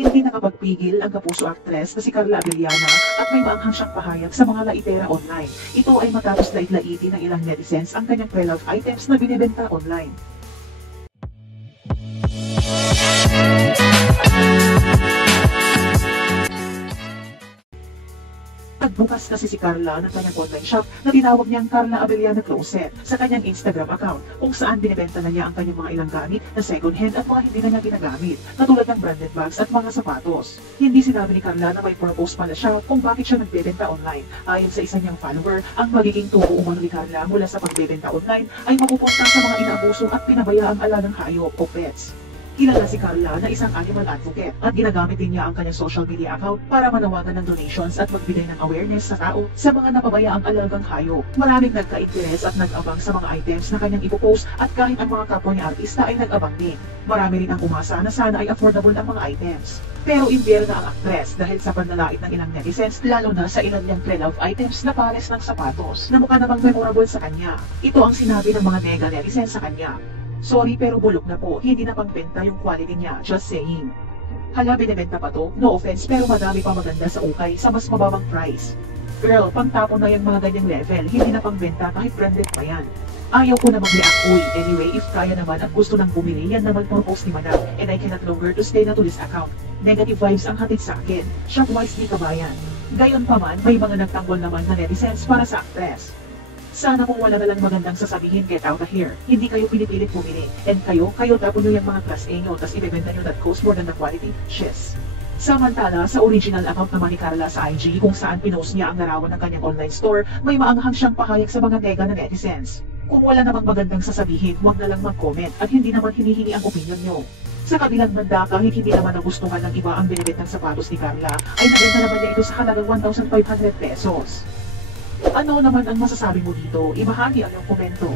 Hindi nakapagpigil ang kapuso aktres na si Carla Abellana at may maanghang siyang pahayag sa mga laitera online. Ito ay matapos lait-laitin ng ilang netizens ang kanyang pre-love items na binibenta online. Nagbukas kasi si Carla ng kanyang online shop na tinawag niyang Carla Abellana Closet sa kanyang Instagram account kung saan binibenta na niya ang kanyang mga ilang gamit na second hand at mga hindi na niya ginagamit, katulad ng branded bags at mga sapatos. Hindi sinabi ni Carla na may purpose pala siya kung bakit siya nagbebenta online. Ayon sa isa niyang follower, ang magiging tubo umano ni Carla mula sa pagbebenta online ay mapupunta sa mga inaabuso at pinabayaang alagang hayop o pets. Kilala si Carla na isang animal advocate at ginagamit din niya ang kanyang social media account para manawagan ng donations at magbigay ng awareness sa tao sa mga napabayaang alagang hayop. Maraming nagka-interes at nag-abang sa mga items na kanyang ipopost at kahit ang mga kapwa niya artista ay nag-abang din. Marami rin ang umasa na sana ay affordable ang mga items. Pero imbyer na ang aktres dahil sa panlalait ng ilang netizens, lalo na sa ilang niyang pre-love items na pares ng sapatos na mukha namang memorable sa kanya. Ito ang sinabi ng mga nega netizens sa kanya. Sorry pero bulok na po, hindi na pangbenta yung quality niya, just saying. Hala, binibenta pa to? No offense pero madami pa maganda sa ukay sa mas mababang price. Girl, pangtapon na yung mga ganyang level, hindi na pangbenta kahit branded pa yan. Ayaw ko na mag-react, uy. Anyway, if kaya naman at gusto nang bumili, yan naman purpose ni Madam, and I cannot longer to stay na to this account. Negative vibes ang hatid sa akin. Shop wisely kabayan. Gayon pa man, may mga nagtanggol naman na netizens para sa actress. Sana kung wala na lang magandang sasabihin, get out of here. Hindi kayo pinipilit bumili. And kayo tapon nyo yung mga class A nyo, tas ibebenta nyo that costs more than the quality. Shiz. Samantala, sa original account naman ni Carla sa IG kung saan pinost niya ang larawan ng kanyang online store, may maanghang siyang pahayag sa mga nega na netizens. Kung wala namang magandang sasabihin, huwag na lang mag-comment at hindi naman hinihingi ang opinion nyo. Sa kabilang banda, kahit hindi naman nagustuhan ng iba ang binibentang sapatos ni Carla, ay nabenta naman niya ito sa halagang 1,500 pesos. Ano naman ang masasabi mo dito? Ibahagi ang iyong komento.